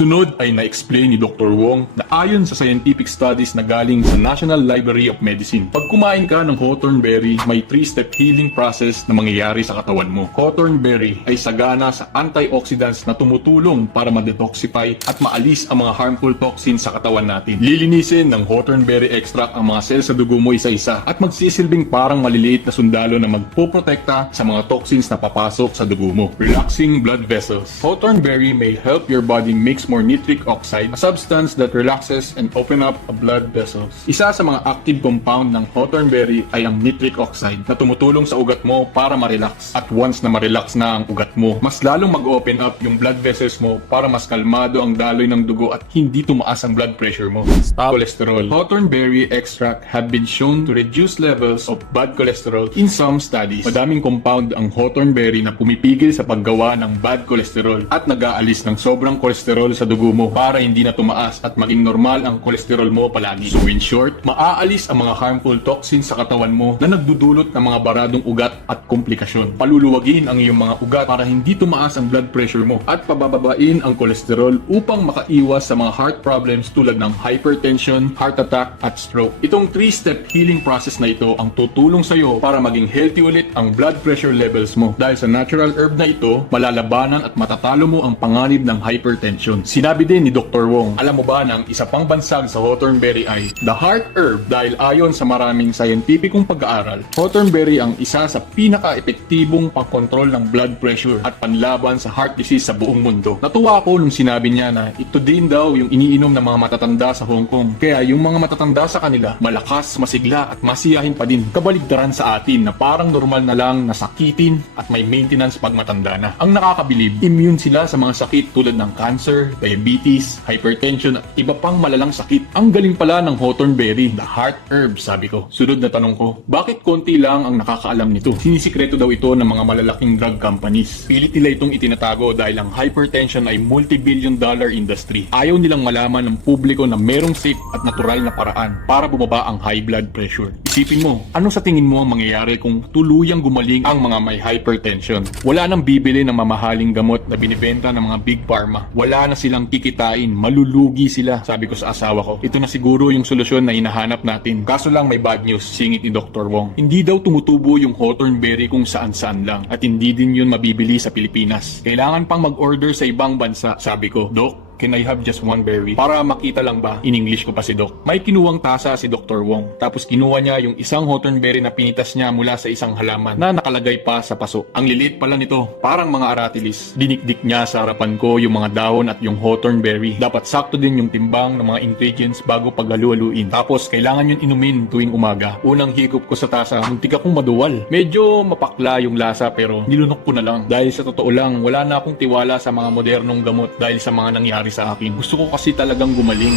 Sunod ay na-explain ni Dr. Wong na ayon sa scientific studies na galing sa National Library of Medicine, pag kumain ka ng hawthorn berry, may 3-step healing process na mangyayari sa katawan mo. Hawthorn berry ay sagana sa antioxidants na tumutulong para ma-detoxify at maalis ang mga harmful toxins sa katawan natin. Lilinisin ng hawthorn berry extract ang mga cells sa dugo mo isa-isa at magsisilbing parang maliliit na sundalo na magpoprotekta sa mga toxins na papasok sa dugo mo. Relaxing blood vessels. Hawthorn berry may help your body makes more nitric oxide, a substance that relaxes and open up a blood vessels. Isa sa mga active compound ng hawthorn berry ay ang nitric oxide na tumutulong sa ugat mo para ma-relax. At once na ma-relax na ang ugat mo, mas lalong mag-open up yung blood vessels mo para mas kalmado ang daloy ng dugo at hindi tumaas ang blood pressure mo. Stop cholesterol. Hawthorn berry extract have been shown to reduce levels of bad cholesterol in some studies. Madaming compound ang hawthorn berry na pumipigil sa paggawa ng bad cholesterol at nag-aalis ng sobrang cholesterol sa dugo mo para hindi na tumaas at maging normal ang cholesterol mo palagi. So in short, maaalis ang mga harmful toxins sa katawan mo na nagdudulot ng mga baradong ugat at komplikasyon. Paluluwagin ang iyong mga ugat para hindi tumaas ang blood pressure mo at pabababain ang cholesterol upang makaiwas sa mga heart problems tulad ng hypertension, heart attack at stroke. Itong 3-step healing process na ito ang tutulong sa iyo para maging healthy ulit ang blood pressure levels mo. Dahil sa natural herb na ito, malalabanan at matatalo mo ang panganib ng hypertension. Sinabi din ni Dr. Wong, alam mo ba na ang isa pang bansag sa hawthorn berry ay the heart herb dahil ayon sa maraming scientificong pag-aaral, hawthorn berry ang isa sa pinaka-epektibong pangkontrol ng blood pressure at panlaban sa heart disease sa buong mundo. Natuwa ako nung sinabi niya na ito din daw yung iniinom ng mga matatanda sa Hong Kong. Kaya yung mga matatanda sa kanila, malakas, masigla at masiyahin pa din. Kabaligtaran sa atin na parang normal na lang nasakitin at may maintenance pag matanda na. Ang nakakabilib, immune sila sa mga sakit tulad ng cancer, diabetes, hypertension at iba pang malalang sakit. Ang galing pala ng hawthorn berry, the heart herb, sabi ko. Sunod na tanong ko, bakit konti lang ang nakakaalam nito? Sinisikreto daw ito ng mga malalaking drug companies. Pilit nila itong itinatago dahil ang hypertension ay multi-billion-dollar industry. Ayaw nilang malaman ng publiko na merong safe at natural na paraan para bumaba ang high blood pressure. Isipin mo, ano sa tingin mo ang mangyayari kung tuluyang gumaling ang mga may hypertension? Wala nang bibili ng mamahaling gamot na binibenta ng mga big pharma. Wala na silang kikitain, malulugi sila. Sabi ko sa asawa ko, ito na siguro yung solusyon na hinahanap natin. Kaso lang may bad news, singit ni Dr. Wong. Hindi daw tumutubo yung hawthorn berry kung saan-saan lang at hindi din yun mabibili sa Pilipinas. Kailangan pang mag-order sa ibang bansa. Sabi ko, Doc, can I have just one berry? Para makita lang ba? In English ko pa si Doc. May kinuwang tasa si Dr. Wong. Tapos kinuha niya yung isang hawthorn berry na pinitas niya mula sa isang halaman na nakalagay pa sa paso. Ang liliit pala nito, parang mga aratilis. Dinikdik niya sa harapan ko yung mga dahon at yung hawthorn berry. Dapat sakto din yung timbang ng mga ingredients bago paghalu-haluin. Tapos kailangan yun inumin tuwing umaga. Unang higop ko sa tasa, muntik akong maduwal. Medyo mapakla yung lasa pero nilunok ko na lang. Dahil sa totoo lang, wala na akong tiwala sa mga modernong gamot dahil sa mga nangyari sa akin. Gusto ko kasi talagang gumaling.